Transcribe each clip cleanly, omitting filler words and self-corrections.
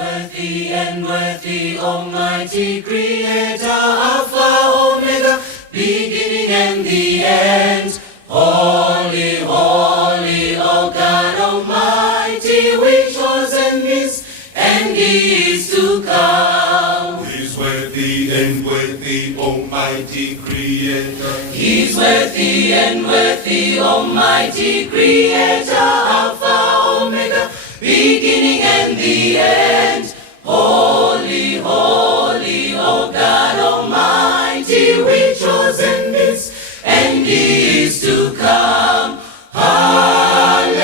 Worthy and worthy, Almighty Creator, Alpha, Omega, beginning and the end. Holy, holy, O God Almighty, which was and is and is to come. He's worthy and worthy, Almighty Creator. He's worthy and worthy, Almighty Creator, Alpha, Omega, beginning and the end. Holy, holy, O God Almighty, which was and is to come. Hallelujah,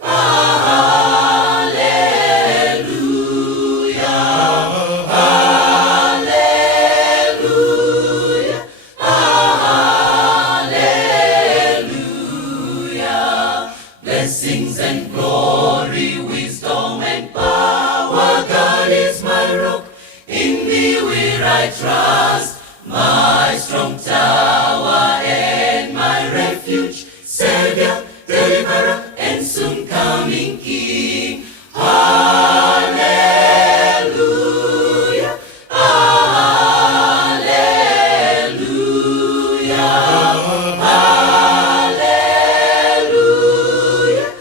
hallelujah, hallelujah, hallelujah. Blessings and glory, wisdom and power, God is my rock, in thee will I trust. My strong tower and my refuge, Savior, deliverer, and soon coming King. Hallelujah, hallelujah, hallelujah,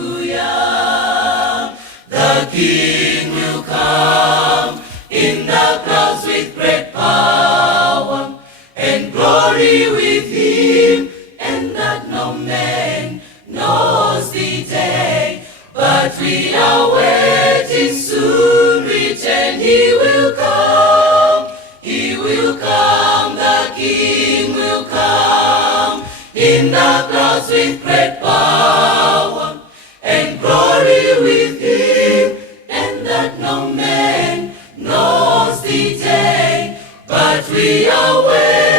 hallelujah. The King will come in the clouds with great power and glory with him, and that no man knows the day. But we are waiting, soon return. He will come, he will come, the King will come in the clouds with great power and glory with him, and that no man knows the day, but we are waiting.